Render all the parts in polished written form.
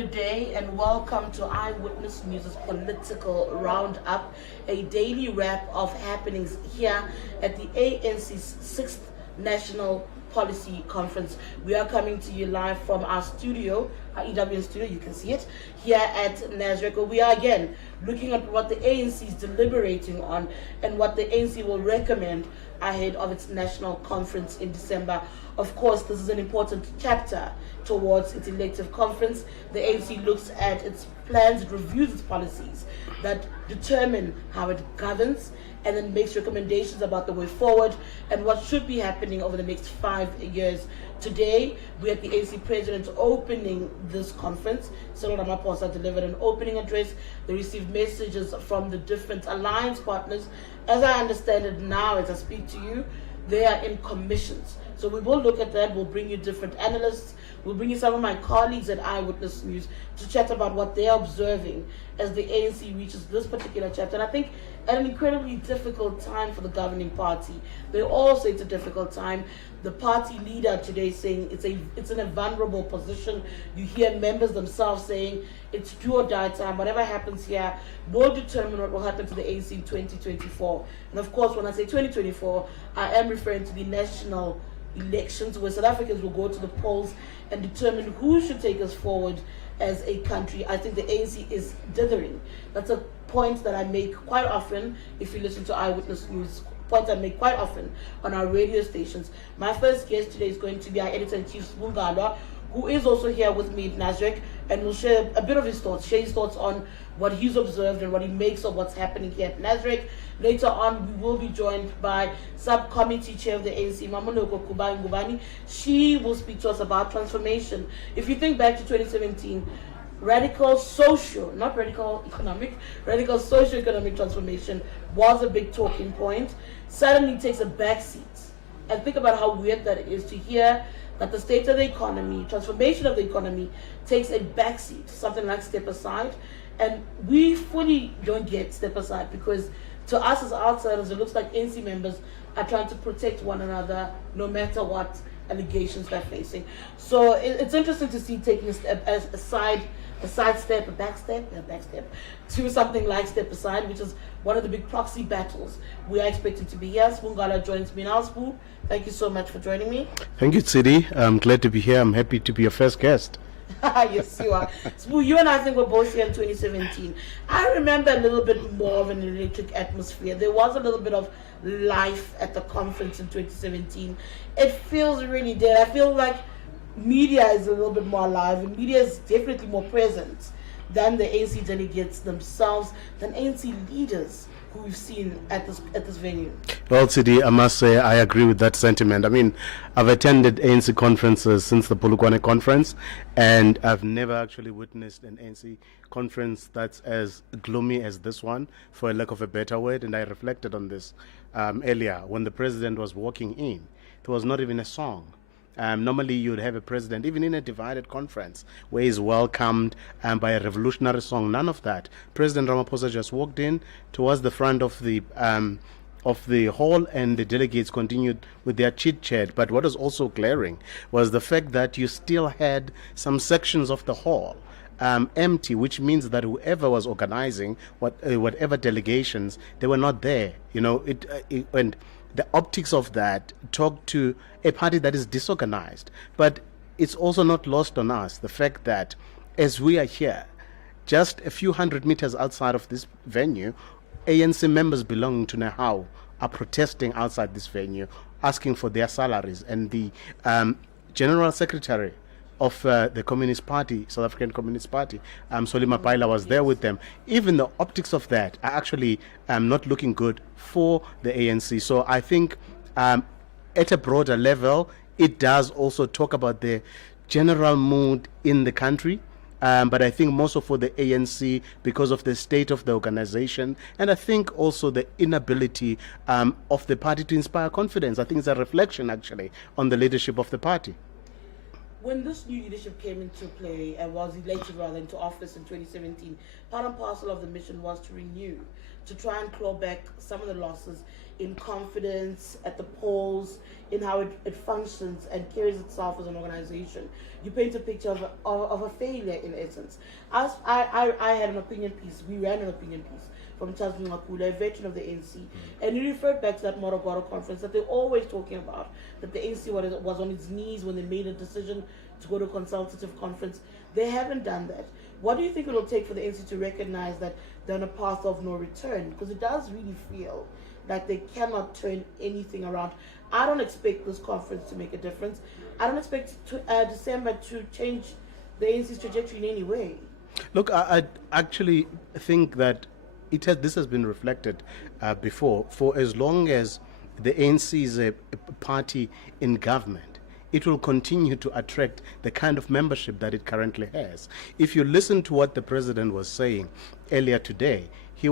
Good day and welcome to Eyewitness News' political roundup, a daily wrap of happenings here at the ANC's 6th National Policy Conference. We are coming to you live from our studio, our EWN studio, you can see it, here at Nasrec. We are again looking at what the ANC is deliberating on and what the ANC will recommend ahead of its national conference in December. Of course, this is an important chapter towards its elective conference. The ANC looks at its plans, it reviews its policies that determine how it governs, and then makes recommendations about the way forward and what should be happening over the next 5 years. Today, we had the ANC president opening this conference. Cyril Ramaphosa delivered an opening address. They received messages from the different alliance partners. As I understand it now, as I speak to you, they are in commissions. So we will look at that. We'll bring you different analysts. We'll bring you some of my colleagues at Eyewitness News to chat about what they're observing as the ANC reaches this particular chapter. And I think at an incredibly difficult time for the governing party. They all say it's a difficult time. The party leader today saying it's in a vulnerable position. You hear members themselves saying it's do or die time. Whatever happens here will determine what will happen to the ANC in 2024. And of course, when I say 2024, I am referring to the national elections where South Africans will go to the polls and determine who should take us forward as a country. I think the ANC is dithering. That's a point that I make quite often if you listen to Eyewitness News, point I make quite often on our radio stations. My first guest today is going to be our editor-in-chief, Ngalwa, who is also here with me at Nasrec, and will share a bit of his thoughts, on what he's observed and what he makes of what's happening here at Nasrec. Later on, we will be joined by subcommittee chair of the ANC, Mmamoloko Kubayi. She will speak to us about transformation. If you think back to 2017, radical socio-economic transformation was a big talking point. Suddenly takes a backseat. And think about how weird that is to hear that the state of the economy, transformation of the economy, takes a backseat, something like step aside. And we fully don't get step aside because to us as outsiders, it looks like ANC members are trying to protect one another no matter what allegations they're facing. So it's interesting to see taking a step as a sidestep, a backstep to something like step aside, which is one of the big proxy battles we are expecting to be here. Spungala joins me now. Spoo, thank you so much for joining me. Thank you, Tshidi. I'm glad to be here. I'm happy to be your first guest. Yes, you are. Spoo, you and I think we're both here in 2017. I remember a little bit more of an electric atmosphere. There was a little bit of life at the conference in 2017. It feels really dead. I feel like media is a little bit more alive, and media is definitely more present than the ANC delegates themselves, than ANC leaders who we've seen at this venue. Well, Tshidi, I must say I agree with that sentiment. I mean, I've attended ANC conferences since the Polokwane conference, and I've never actually witnessed an ANC conference that's as gloomy as this one, for a lack of a better word. And I reflected on this earlier when the president was walking in. There was not even a song. Normally you'd have a president, even in a divided conference, where he's welcomed by a revolutionary song. None of that. President Ramaphosa just walked in towards the front of the hall, and the delegates continued with their chit-chat. But what was also glaring was the fact that you still had some sections of the hall empty, which means that whoever was organizing whatever delegations, they were not there. You know, and the optics of that talk to a party that is disorganized. But it's also not lost on us the fact that as we are here, just a few hundred meters outside of this venue, ANC members belonging to Nahau are protesting outside this venue, asking for their salaries. And the General Secretary of the Communist Party, South African Communist Party, Solima Paila, was there with them. Even the optics of that are actually not looking good for the ANC. So I think at a broader level, it does also talk about the general mood in the country. But I think more so for the ANC because of the state of the organization, and I think also the inability of the party to inspire confidence. I think it's a reflection actually on the leadership of the party. When this new leadership came into play and was elected rather into office in 2017, part and parcel of the mission was to renew, to try and claw back some of the losses in confidence at the polls, in how it functions and carries itself as an organization. You paint a picture of a failure in essence. As I had an opinion piece, we ran an opinion piece from Tshidi Madia, a veteran of the ANC, and he referred back to that Mmamoloko conference that they're always talking about, that the ANC was on its knees when they made a decision to go to a consultative conference. They haven't done that. What do you think it will take for the ANC to recognize that they're on a path of no return? Because it does really feel like they cannot turn anything around. I don't expect this conference to make a difference. I don't expect December to change the ANC's trajectory in any way. Look, I actually think that this has been reflected before. For as long as the ANC is a party in government, it will continue to attract the kind of membership that it currently has. If you listen to what the president was saying earlier today, he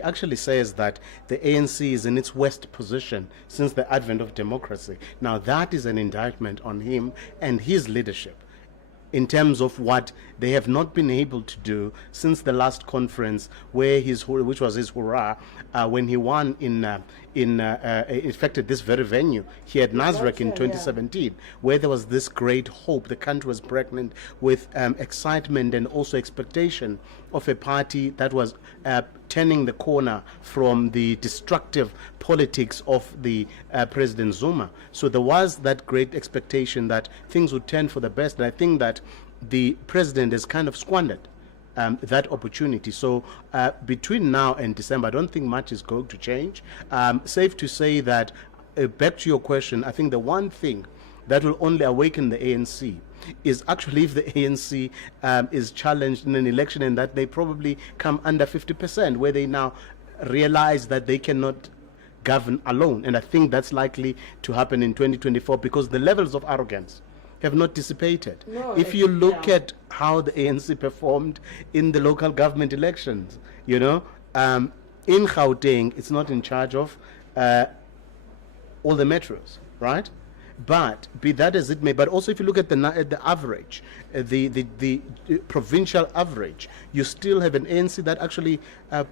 actually says that the ANC is in its worst position since the advent of democracy. Now that is an indictment on him and his leadership, in terms of what they have not been able to do since the last conference, which was his hurrah, when he won in fact, this very venue here at Nasrec in 2017, where there was this great hope. The country was pregnant with excitement and also expectation of a party that was turning the corner from the destructive politics of the President Zuma. So there was that great expectation that things would turn for the best, and I think that the president has kind of squandered that opportunity. So between now and December, I don't think much is going to change. Safe to say that, back to your question, I think the one thing that will only awaken the ANC is actually if the ANC is challenged in an election, and that they probably come under 50%, where they now realize that they cannot govern alone. And I think that's likely to happen in 2024, because the levels of arrogance have not dissipated. No, if you look at how the ANC performed in the local government elections, in Gauteng, it's not in charge of all the metros, right? But be that as it may, but also if you look at the average, the provincial average, you still have an ANC that actually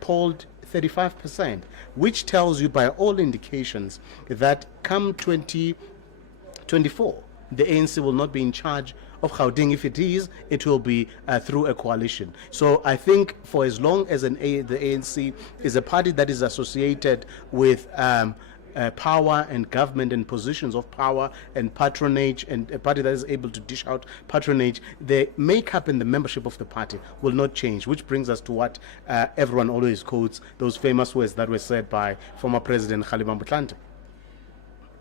polled 35%, which tells you by all indications that come 2024, the ANC will not be in charge of Gauteng. If it is, it will be through a coalition. So I think for as long as the ANC is a party that is associated with power and government and positions of power and patronage, and a party that is able to dish out patronage, the makeup and the membership of the party will not change, which brings us to what everyone always quotes, those famous words that were said by former President Kgalema Motlanthe.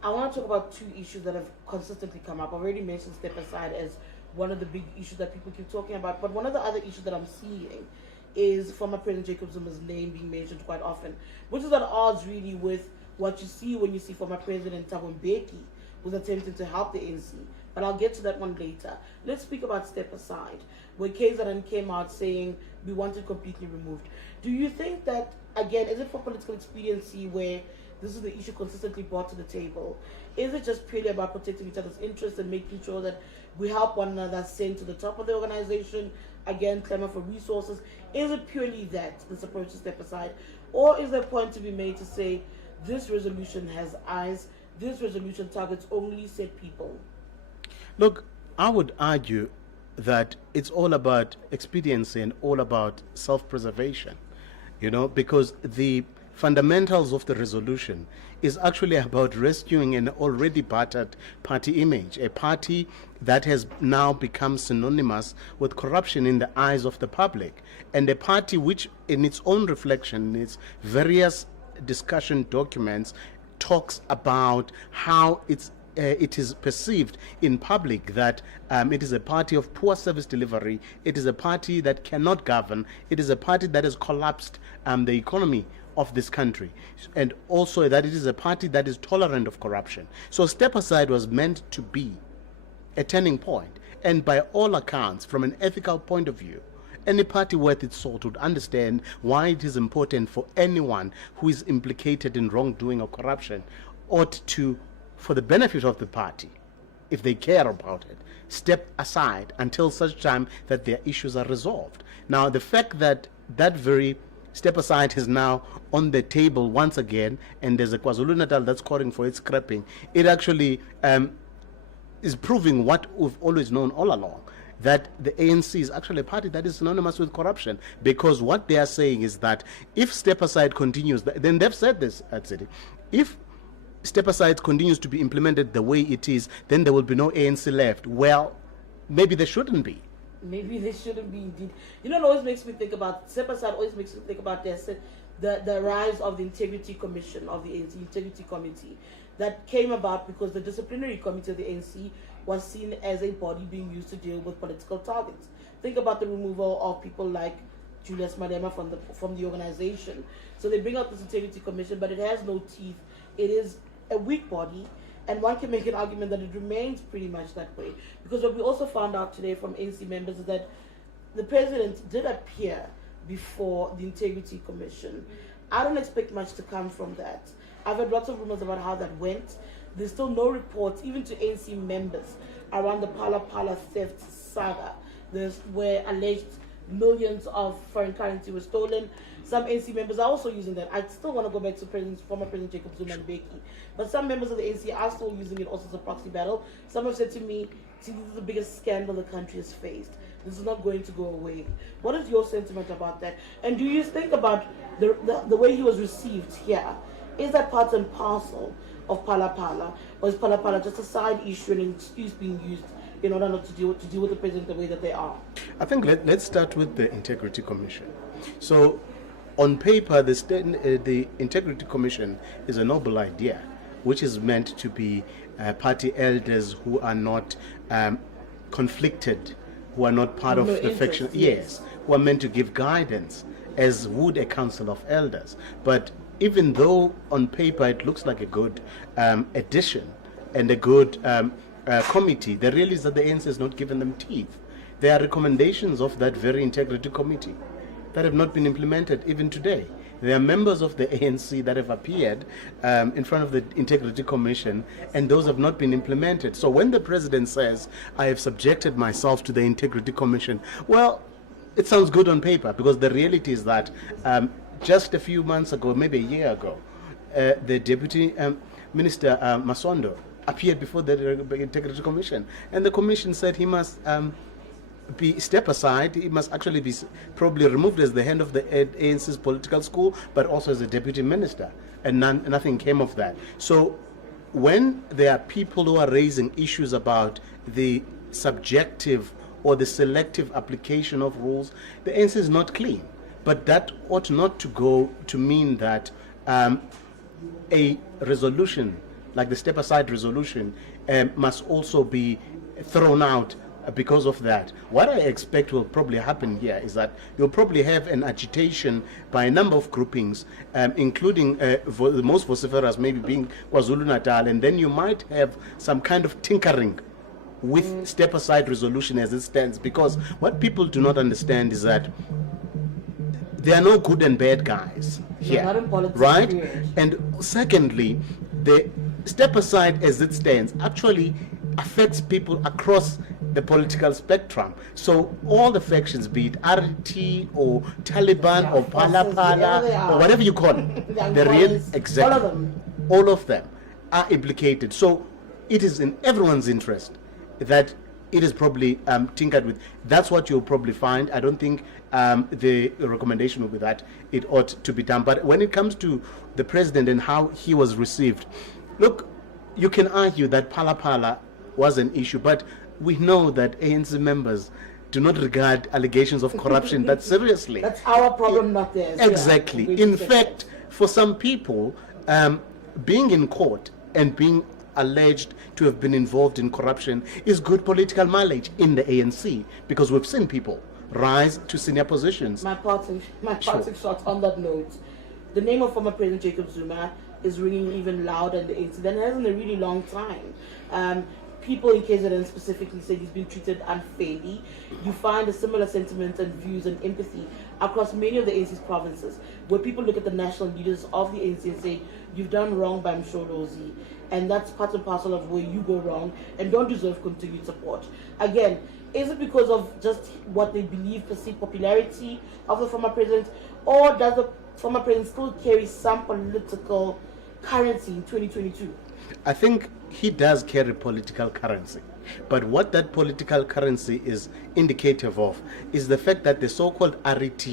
I want to talk about two issues that have consistently come up. I already mentioned step aside as one of the big issues that people keep talking about, but one of the other issues that I'm seeing is former President Jacob Zuma's name being mentioned quite often, which is at odds really with what you see when you see former President Thabo Mbeki, who's attempting to help the ANC. But I'll get to that one later. Let's speak about step aside, where KZN came out saying we want it completely removed. Do you think that, again, is it for political expediency where this is the issue consistently brought to the table? Is it just purely about protecting each other's interests and making sure that we help one another ascend to the top of the organization, again, clamor for resources? Is it purely that, this approach to step aside? Or is there a point to be made to say, this resolution has eyes, this resolution targets only said people? Look, I would argue that it's all about expediency and all about self-preservation, because the fundamentals of the resolution is actually about rescuing an already battered party image, a party that has now become synonymous with corruption in the eyes of the public, and a party which, in its own reflection, in its various discussion documents, talks about how it is perceived in public that it is a party of poor service delivery, it is a party that cannot govern, it is a party that has collapsed the economy of this country, and also that it is a party that is tolerant of corruption. So step aside was meant to be a turning point, and by all accounts, from an ethical point of view, any party worth its salt would understand why it is important for anyone who is implicated in wrongdoing or corruption ought to, for the benefit of the party, if they care about it, step aside until such time that their issues are resolved. Now, the fact that that very Step Aside is now on the table once again, and there's a KwaZulu-Natal that's calling for its scrapping. It actually is proving what we've always known all along, that the ANC is actually a party that is synonymous with corruption, because what they are saying is that if Step Aside continues, then they've said this at Tshidi, if Step Aside continues to be implemented the way it is, then there will be no ANC left. Well, maybe there shouldn't be. Maybe they shouldn't be indeed. You know, it always makes me think about, Step Aside always makes me think about the rise of the Integrity Commission of the ANC, Integrity Committee, that came about because the disciplinary committee of the ANC was seen as a body being used to deal with political targets. Think about the removal of people like Julius Malema from the organization. So they bring out this Integrity Commission, but it has no teeth. It is a weak body, and one can make an argument that it remains pretty much that way. Because what we also found out today from ANC members is that the president did appear before the Integrity Commission. I don't expect much to come from that. I've heard lots of rumors about how that went. There's still no reports, even to ANC members, around the Phala theft saga. Where alleged millions of foreign currency was stolen. Some ANC members are also using that. I still want to go back to former President Jacob Zuma and Becky. But some members of the ANC are still using it also as a proxy battle. Some have said to me, this is the biggest scandal the country has faced. This is not going to go away. What is your sentiment about that? And do you think about the way he was received here? Is that part and parcel of Phala? Or is Phala just a side issue and an excuse being used in order not to deal with the president the way that they are? I think let's start with the Integrity Commission. So, on paper, the Integrity Commission is a noble idea, which is meant to be party elders who are not conflicted, who are not part of the faction. Yes, who are meant to give guidance, as would a council of elders. But even though on paper it looks like a good addition and a good committee, the reality is that the ANC has not given them teeth. There are recommendations of that very Integrity Committee that have not been implemented even today. There are members of the ANC that have appeared in front of the Integrity Commission, and those have not been implemented. So when the president says, I have subjected myself to the Integrity Commission, well, it sounds good on paper, because the reality is that just a few months ago, maybe a year ago, the Deputy Minister Masondo appeared before the Integrity Commission, and the Commission said he must be Step Aside. He must actually be probably removed as the head of the ANC's political school, but also as a deputy minister, and nothing came of that. So when there are people who are raising issues about the subjective or the selective application of rules, the ANC is not clean. But that ought not to go to mean that a resolution like the Step Aside resolution must also be thrown out because of that. What I expect will probably happen here is that you'll probably have an agitation by a number of groupings, including the most vociferous maybe being KwaZulu-Natal, and then you might have some kind of tinkering with Step Aside resolution as it stands, because what people do not understand is that there are no good and bad guys here, not in politics, right? period. And secondly, the Step Aside as it stands actually affects people across the political spectrum. So all the factions, be it RT or Taliban or Phala or whatever you call it, all of them are implicated. So it is in everyone's interest that it is probably tinkered with. That's what you'll probably find. I don't think the recommendation will be that it ought to be done. But when it comes to the president and how he was received, look, you can argue that Phala was an issue, but we know that ANC members do not regard allegations of corruption that seriously. That's our problem, not theirs. Exactly. Yeah, in fact, for some people, being in court and being alleged to have been involved in corruption is good political mileage in the ANC, because we've seen people rise to senior positions. My parting shot on that note. The name of former President Jacob Zuma is ringing even louder in the ANC than it has in a really long time. People in KZN specifically say he's been treated unfairly. You find a similar sentiment and views and empathy across many of the ANC's provinces, where people look at the national leaders of the ANC and say, you've done wrong by Msholozi. and that's part and parcel of where you go wrong and don't deserve continued support. Again, is it because of just what they believe perceived popularity of the former president, or does the former president still carry some political currency in 2022? I think he does carry political currency. But what that political currency is indicative of is the fact that the so-called RET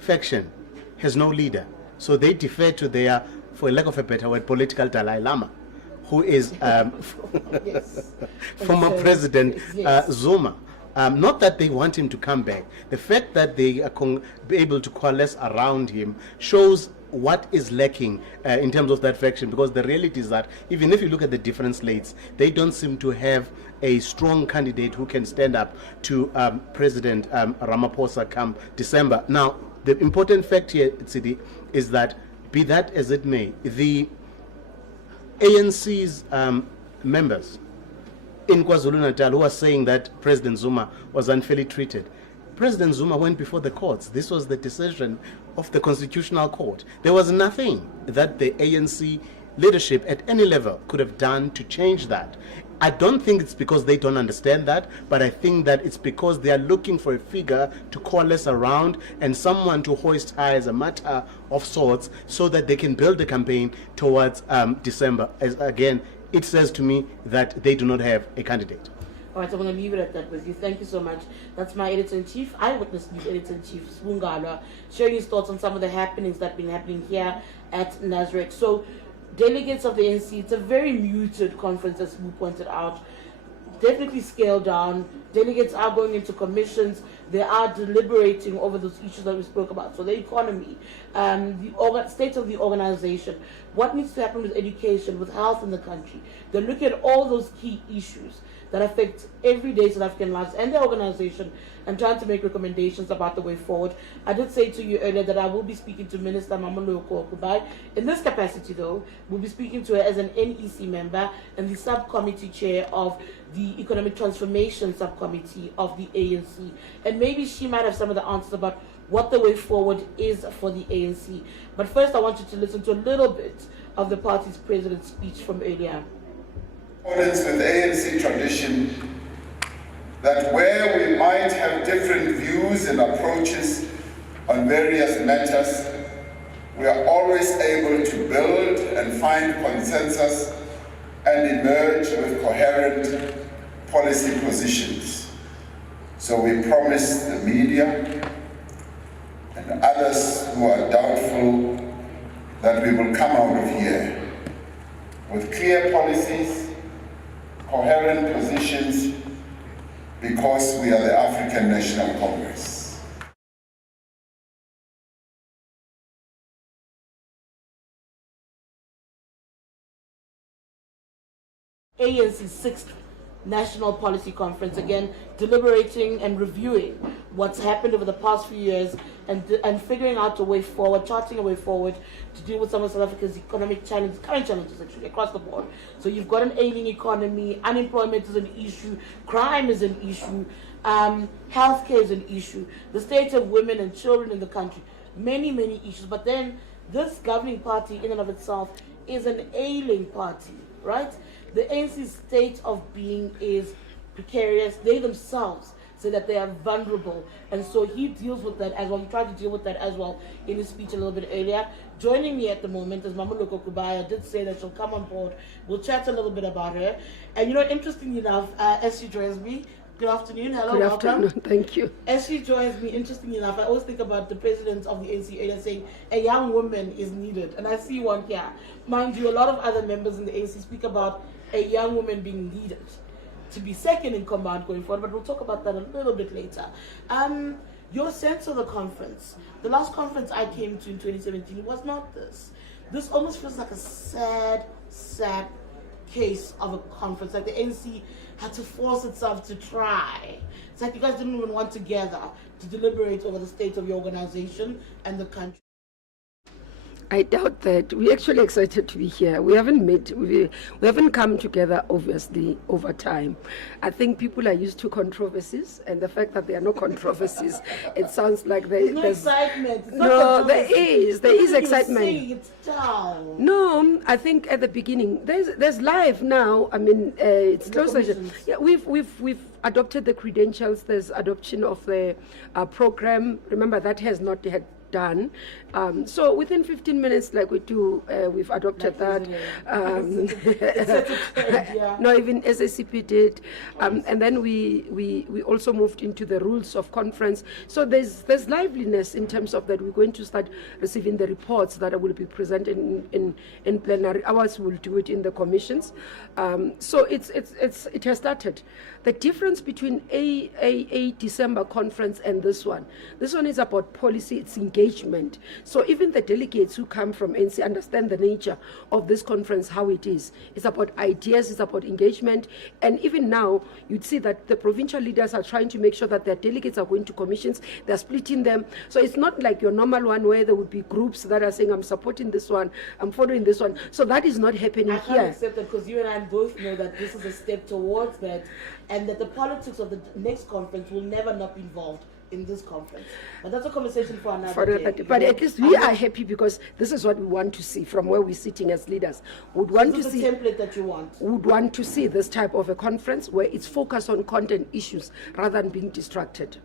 faction has no leader. So they defer to their, for lack of a better word, political Dalai Lama, who is Yes. former President Zuma. Not that they want him to come back. The fact that they are able to coalesce around him shows what is lacking in terms of that faction, because the reality is that even if you look at the different slates, they don't seem to have a strong candidate who can stand up to President Ramaphosa come December. Now, the important fact here, Tshidi, is that, be that as it may, the ANC's members in KwaZulu-Natal who are saying that President Zuma was unfairly treated. President Zuma went before the courts. This was the decision of the Constitutional Court. There was nothing that the ANC leadership at any level could have done to change that. I don't think it's because they don't understand that, but I think that it's because they are looking for a figure to coalesce around and someone to hoist high as a matter of sorts, so that they can build a campaign towards December. As again, it says to me that they do not have a candidate. All right, I'm going to leave it at that with you. Thank you so much. That's my editor-in-chief, Eyewitness News editor-in-chief, Ngalwa, sharing his thoughts on some of the happenings that have been happening here at Nazareth. So, delegates of the ANC, it's a very muted conference, as Sbu pointed out. Definitely scaled down. Delegates are going into commissions. They are deliberating over those issues that we spoke about. So the economy, the state of the organization, what needs to happen with education, with health in the country. They're looking at all those key issues that affect everyday South African lives and their organization, and trying to make recommendations about the way forward. I did say to you earlier that I will be speaking to Minister Mmamoloko Kubayi. In this capacity, though, we'll be speaking to her as an NEC member and the subcommittee chair of the Economic Transformation Subcommittee of the ANC. And maybe she might have some of the answers about what the way forward is for the ANC. But first, I want you to listen to a little bit of the party's president's speech from earlier. In accordance with ANC tradition, that where we might have different views and approaches on various matters, we are always able to build and find consensus and emerge with coherent policy positions. So we promise the media and others who are doubtful that we will come out of here with clear policies, coherent positions, because we are the African National Congress. ANC's 6th National Policy Conference, again, deliberating and reviewing what's happened over the past few years and figuring out a way forward, charting a way forward to deal with some of South Africa's economic challenges, current challenges actually, across the board. So you've got an ailing economy, unemployment is an issue, crime is an issue, healthcare is an issue, the state of women and children in the country, many, many issues. But then this governing party in and of itself is an ailing party, right? The ANC's state of being is precarious. They themselves say that they are vulnerable. And so he deals with that as well. He tried to deal with that as well in his speech a little bit earlier. Joining me at the moment is Mmamoloko Kubayi. I did say that she'll come on board. We'll chat a little bit about her. And you know, interestingly enough, as she joins me, good afternoon. Hello, good welcome. afternoon. Thank you. As she joins me, interestingly enough, I always think about the president of the ANC earlier saying a young woman is needed. And I see one here. Mind you, a lot of other members in the ANC speak about a young woman being needed to be second in command going forward, but we'll talk about that a little bit later. Your sense of the conference, the last conference I came to in 2017 was not this. This almost feels like a sad case of a conference, like the ANC had to force itself to try. It's like you guys didn't even want to gather to deliberate over the state of your organization and the country. I doubt that. We're actually excited to be here. We haven't met, we haven't come together, obviously, over time. I think people are used to controversies, and the fact that there are no controversies, it sounds like there's no excitement. It's no, not there is excitement. Saying it's down. No, I think at the beginning there's live now. I mean, it's closer. Yeah, we've adopted the credentials. There's adoption of the program. Remember, that has not yet done. So within 15 minutes, like we do, we've adopted that. No, even SACP did. And then we also moved into the rules of conference. So there's liveliness in terms of that. We're going to start receiving the reports that will be presented in plenary hours. We'll do it in the commissions. So it has started. The difference between a December conference and this one is about policy, it's engagement. So even the delegates who come from NC understand the nature of this conference, how it is. It's about ideas, it's about engagement. And even now, you'd see that the provincial leaders are trying to make sure that their delegates are going to commissions, they're splitting them. So it's not like your normal one where there would be groups that are saying, I'm supporting this one, I'm following this one. So that is not happening here. I can't accept that, because you and I both know that this is a step towards that, and that the politics of the next conference will never not be involved in this conference. But that's a conversation for another day. But at least we are happy, because this is what we want to see from where we're sitting as leaders. Would want to see the template that you want. Would want to see this type of a conference where it's focused on content issues rather than being distracted.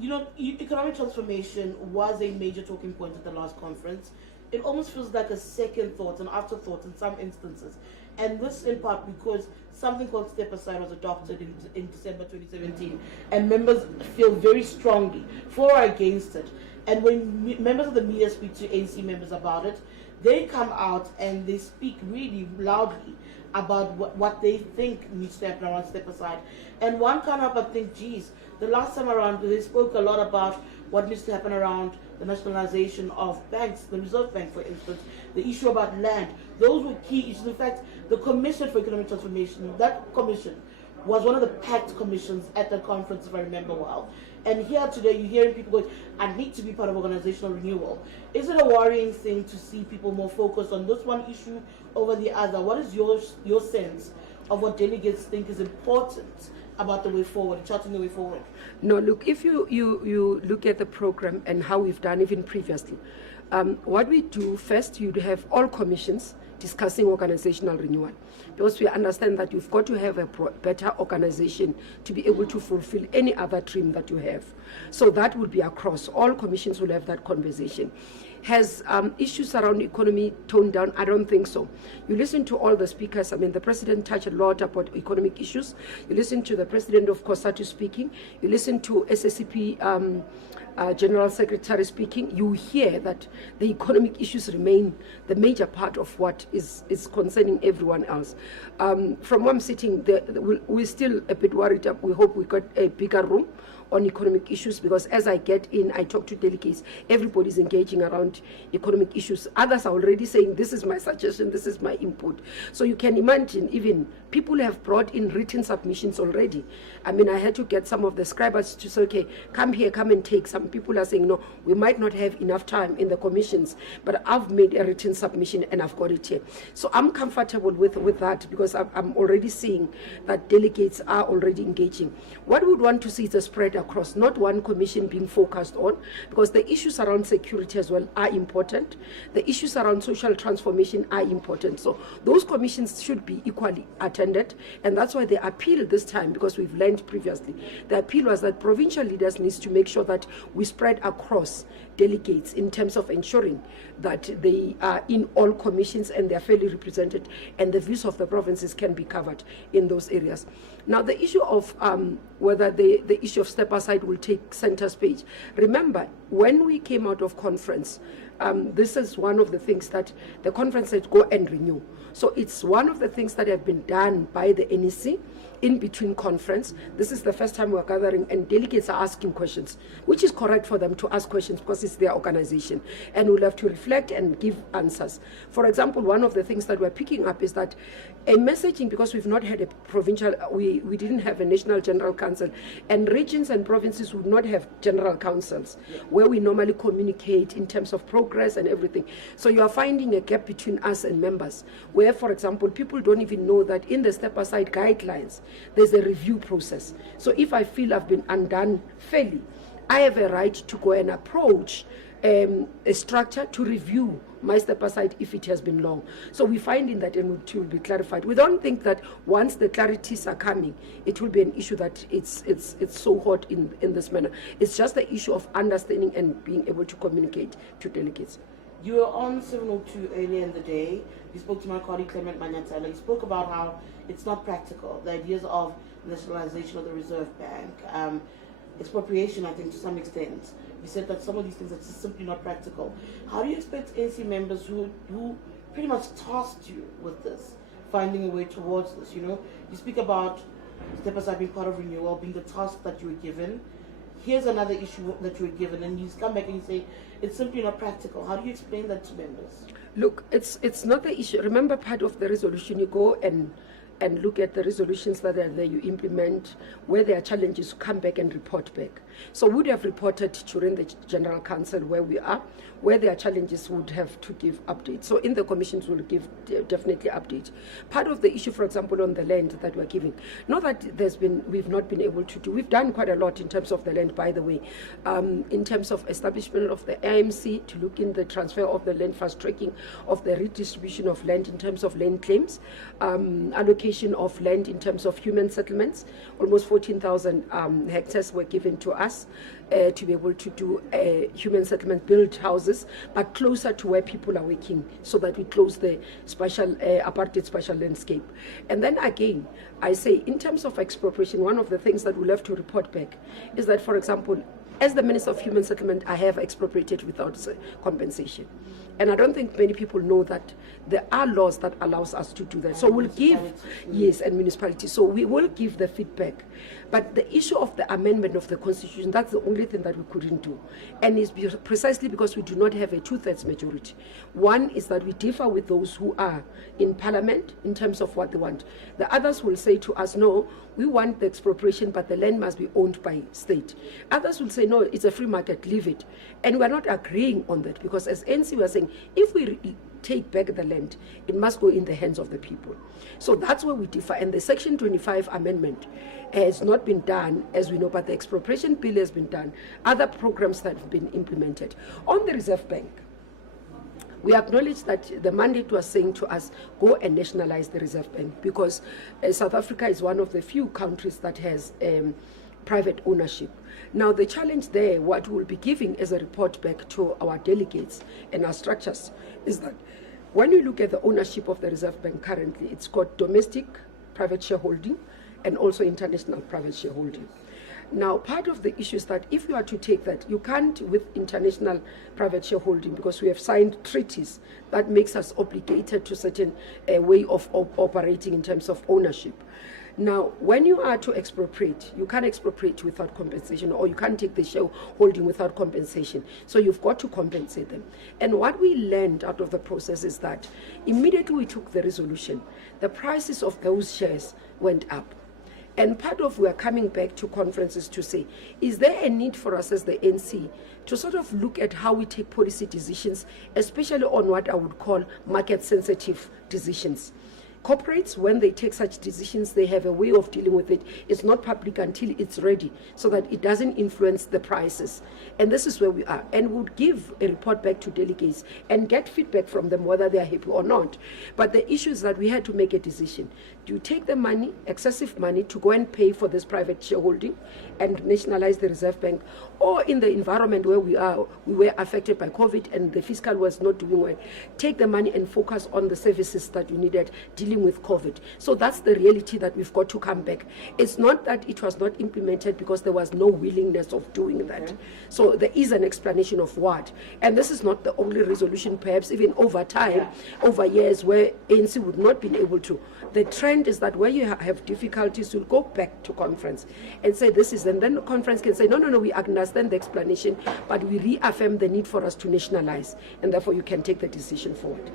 You know, economic transformation was a major talking point at the last conference. It almost feels like a second thought, an afterthought in some instances. And this in part because something called Step Aside was adopted in December 2017. And members feel very strongly for or against it. And when members of the media speak to ANC members about it, they come out and they speak really loudly about what they think needs to happen around Step Aside. And one can't help but think, geez, the last time around they spoke a lot about what needs to happen around the nationalization of banks, the Reserve Bank, for instance, the issue about land. Those were key issues. In fact, the Commission for Economic Transformation, that commission was one of the packed commissions at the conference, if I remember well. And here today, you're hearing people going, I need to be part of organizational renewal. Is it a worrying thing to see people more focused on this one issue over the other? What is your sense of what delegates think is important about the way forward, charting the way forward? No, look, if you look at the program and how we've done even previously, what we do first, you'd have all commissions discussing organizational renewal, because we understand that you've got to have a better organization to be able to fulfill any other dream that you have. So that would be across. All commissions will have that conversation. Has issues around economy toned down? I don't think so. You listen to all the speakers. I mean, the president touched a lot about economic issues. You listen to the president of COSATU speaking. You listen to SSCP General Secretary speaking. You hear that the economic issues remain the major part of what is concerning everyone else. From where I'm sitting, we're still a bit worried. We hope we got a bigger room on economic issues, because as I get in, I talk to delegates, everybody's engaging around economic issues. Others are already saying, this is my suggestion, this is my input. So you can imagine, even people have brought in written submissions already. I mean, I had to get some of the scribers to say, okay, come here, come and take. Some people are saying, no, we might not have enough time in the commissions, but I've made a written submission and I've got it here. So I'm comfortable with that, because I'm already seeing that delegates are already engaging. What we would want to see is a spread across, not one commission being focused on, because the issues around security as well are important. The issues around social transformation are important. So those commissions should be equally attended, and that's why the appeal this time, because we've learned previously, the appeal was that provincial leaders needs to make sure that we spread across delegates in terms of ensuring that they are in all commissions and they are fairly represented, and the views of the provinces can be covered in those areas. Now, the issue of whether the issue of Step Aside will take center stage. Remember, when we came out of conference, this is one of the things that the conference said, go and renew. So it's one of the things that have been done by the NEC in between conference. This is the first time we're gathering, and delegates are asking questions, which is correct for them to ask questions because it's their organization, and we'll have to reflect and give answers. For example, one of the things that we're picking up is that a messaging, because we've not had a provincial, we didn't have a national general council, and regions and provinces would not have general councils. where we normally communicate in terms of progress and everything. So you are finding a gap between us and members, where, for example, people don't even know that in the step-aside guidelines, there's a review process. So if I feel I've been undone fairly, I have a right to go and approach a structure to review my step aside if it has been long. So we find in that, and it will be clarified. We don't think that once the clarities are coming, it will be an issue that it's so hot in this manner. It's just the issue of understanding and being able to communicate to delegates. You were on 702 earlier in the day. You spoke to my colleague Clement Manyatela. You spoke about how it's not practical, the ideas of nationalization of the Reserve Bank, expropriation, I think, to some extent. You said that some of these things are just simply not practical. How do you expect ANC members who pretty much tasked you with this, finding a way towards this? You know, you speak about step aside being part of renewal, being the task that you were given. Here's another issue that you were given, and you come back and you say it's simply not practical. How do you explain that to members? Look, it's not the issue. Remember, part of the resolution, you go and look at the resolutions that are there, you implement. Where there are challenges, come back and report back. So we would have reported during the General Council where we are. Where there are challenges, we would have to give updates. So in the commissions, we'll give definitely updates. Part of the issue, for example, on the land that we're giving, not that we've not been able to do. We've done quite a lot in terms of the land, by the way. In terms of establishment of the AMC, to look in the transfer of the land, fast tracking of the redistribution of land in terms of land claims, allocation of land in terms of human settlements. Almost 14,000 hectares were given to us to be able to do human settlement, build houses, but closer to where people are working, so that we close the special apartheid special landscape. And then again, I say, in terms of expropriation, one of the things that we'll have to report back is that, for example, as the Minister of Human Settlement, I have expropriated without compensation. And I don't think many people know that there are laws that allows us to do that. So we'll give, yes, and municipalities. So we will give the feedback. But the issue of the amendment of the Constitution, that's the only thing that we couldn't do. And it's precisely because we do not have a two-thirds majority. One is that we differ with those who are in Parliament in terms of what they want. The others will say to us, no, we want the expropriation, but the land must be owned by state. Others will say, no, it's a free market, leave it. And we're not agreeing on that, because as ANC, we're saying, if we take back the land, it must go in the hands of the people. So that's where we differ. And the Section 25 amendment has not been done, as we know, but the expropriation bill has been done. Other programs that have been implemented. On the Reserve Bank, we acknowledge that the mandate was saying to us, go and nationalize the Reserve Bank, because South Africa is one of the few countries that has private ownership. Now, the challenge there, what we'll be giving as a report back to our delegates and our structures, is that when you look at the ownership of the Reserve Bank currently, it's got domestic private shareholding and also international private shareholding. Now, part of the issue is that if you are to take that, you can't with international private shareholding, because we have signed treaties that makes us obligated to certain way of operating in terms of ownership. Now, when you are to expropriate, you can't expropriate without compensation, or you can't take the shareholding without compensation. So you've got to compensate them. And what we learned out of the process is that immediately we took the resolution, the prices of those shares went up. And part of we are coming back to conferences to say, is there a need for us as the NC to sort of look at how we take policy decisions, especially on what I would call market-sensitive decisions? Corporates, when they take such decisions, they have a way of dealing with it. It's not public until it's ready, so that it doesn't influence the prices. And this is where we are. And we'll give a report back to delegates and get feedback from them whether they're happy or not. But the issue is that we had to make a decision. Do you take the money, excessive money, to go and pay for this private shareholding and nationalize the Reserve Bank? Or in the environment where we were affected by COVID and the fiscal was not doing well, take the money and focus on the services that you needed dealing with COVID. So that's the reality that we've got to come back. It's not that it was not implemented because there was no willingness of doing that. So there is an explanation of what. And this is not the only resolution, perhaps even over time, over years, where ANC would not be able to. The trend is that where you have difficulties, you'll go back to conference and say this is, and then the conference can say, no, we understand the explanation, but we reaffirm the need for us to nationalize, and therefore you can take the decision forward.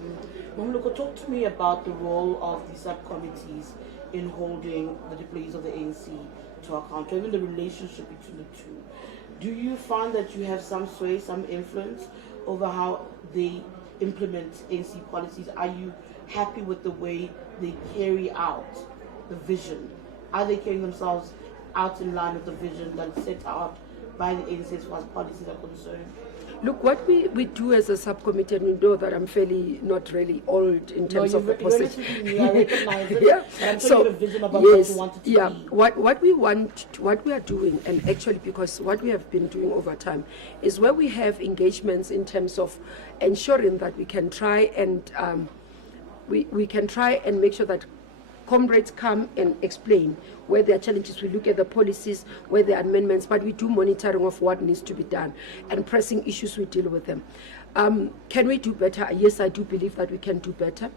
Mmamoloko, talk to me about the role of the subcommittees in holding the employees of the ANC to account, or even the relationship between the two. Do you find that you have some sway, some influence over how they implement ANC policies? Are you happy with the way they carry out the vision? Are they carrying themselves out in line with the vision that's set out by the ANC as far as policies are concerned? Look, what we do as a subcommittee, and you know that I'm fairly not really old in terms of the position. I recognize it. Yeah. But I'm sure So, you have a vision about what you want it to yeah. be. What we want, what we are doing, and actually because what we have been doing over time is where we have engagements in terms of ensuring that we can try and we can try and make sure that comrades come and explain where there are challenges. We look at the policies, where there are amendments, but we do monitoring of what needs to be done, and pressing issues, we deal with them. Can we do better? Yes, I do believe that we can do better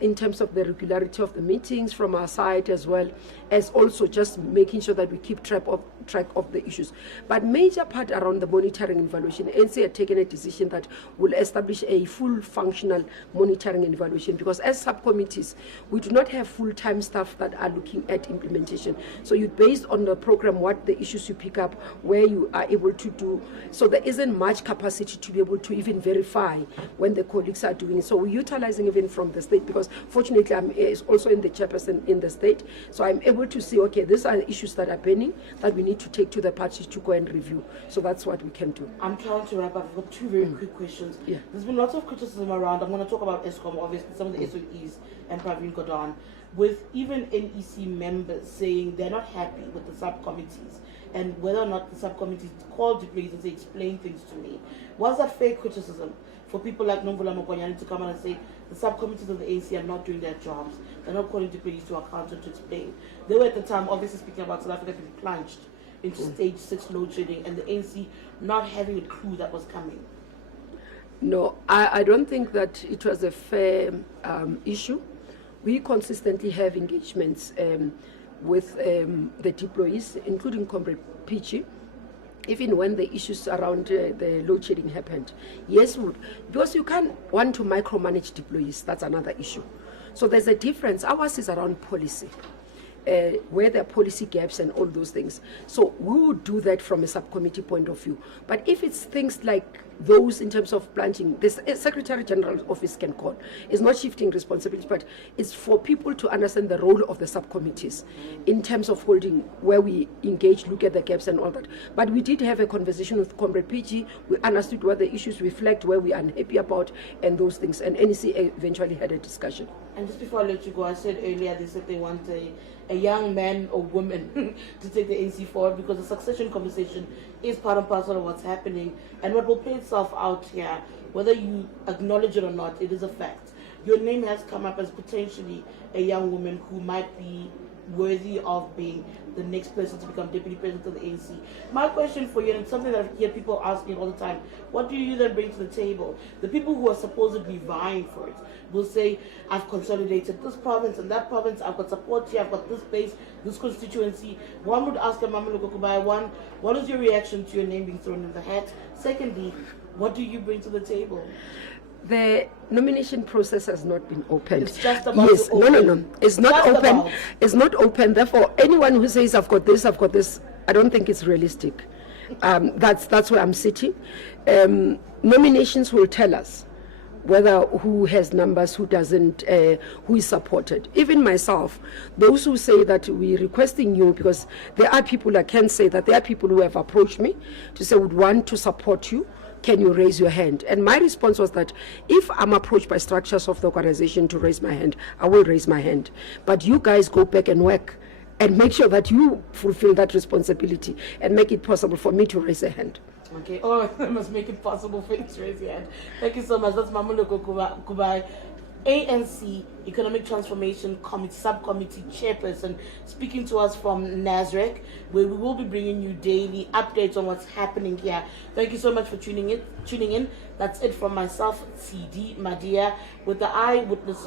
in terms of the regularity of the meetings from our side, as well as also just making sure that we keep track of the issues. But major part around the monitoring and evaluation, ANC had taken a decision that will establish a full functional monitoring and evaluation, because as subcommittees, we do not have full-time staff that are looking at implementation. So you based on the program, what the issues you pick up, where you are able to do. So there isn't much capacity to be able to even verify when the colleagues are doing it. So we're utilizing even from the state, because fortunately I'm also in the chairperson in the state. So I'm able to see, okay, these are the issues that are pending that we need to take to the parties to go and review. So that's what we can do. I'm trying to wrap up. I've got two very quick questions. Yeah. There's been lots of criticism around. I'm going to talk about ESCOM, obviously, some of the SOEs and Praveen Gordhan, with even NEC members saying they're not happy with the subcommittees and whether or not the subcommittees call degrees and say, explain things to me. Was that fair criticism for people like Mmamoloko Kubayi to come out and say the subcommittees of the ANC are not doing their jobs, they're not calling degrees to account and to explain? They were at the time obviously speaking about South Africa being plunged into stage 6 load shedding and the ANC not having a clue that was coming. No, I don't think that it was a fair issue. We consistently have engagements with the deployees, including Comrade Pichi, even when the issues around the load shedding happened. Yes, because you can't want to micromanage deployees, that's another issue. So there's a difference. Ours is around policy. Where there are policy gaps and all those things. So we would do that from a subcommittee point of view. But if it's things like those in terms of planting, this Secretary General's office can call. It's not shifting responsibility, but it's for people to understand the role of the subcommittees in terms of holding, where we engage, look at the gaps and all that. But we did have a conversation with Comrade PG. We understood what the issues reflect, where we are unhappy about, and those things. And NEC eventually had a discussion. And just before I let you go, I said earlier they said they want a young man or woman to take the ANC forward, because the succession conversation is part and parcel of what's happening and what will play itself out here. Whether you acknowledge it or not, it is a fact. Your name has come up as potentially a young woman who might be worthy of being the next person to become deputy president of the ANC. My question for you, and it's something that I hear people asking all the time, what do you then bring to the table? The people who are supposedly vying for it will say, I've consolidated this province and that province, I've got support here, I've got this base, this constituency. One would ask Mmamoloko Kubayi, one, what is your reaction to your name being thrown in the hat? Secondly, what do you bring to the table? The nomination process has not been opened. It's just about yes, to open. No. It's not Just open. about. It's not open. Therefore, anyone who says I've got this, I don't think it's realistic. That's where I'm sitting. Nominations will tell us whether who has numbers, who doesn't, who is supported. Even myself, those who say that we're requesting you, because there are people, I can say that there are people who have approached me to say would want to support you. Can you raise your hand? And my response was that if I'm approached by structures of the organization to raise my hand, I will raise my hand. But you guys go back and work and make sure that you fulfill that responsibility and make it possible for me to raise a hand. Okay, oh, I must make it possible for you to raise your hand. Thank you so much. That's Mmamoloko Kubayi, ANC Economic Transformation Committee, Subcommittee Chairperson, speaking to us from Nasrec, where we will be bringing you daily updates on what's happening here. Thank you so much for tuning in. That's it from myself, Tshidi Madia, with the Eyewitness.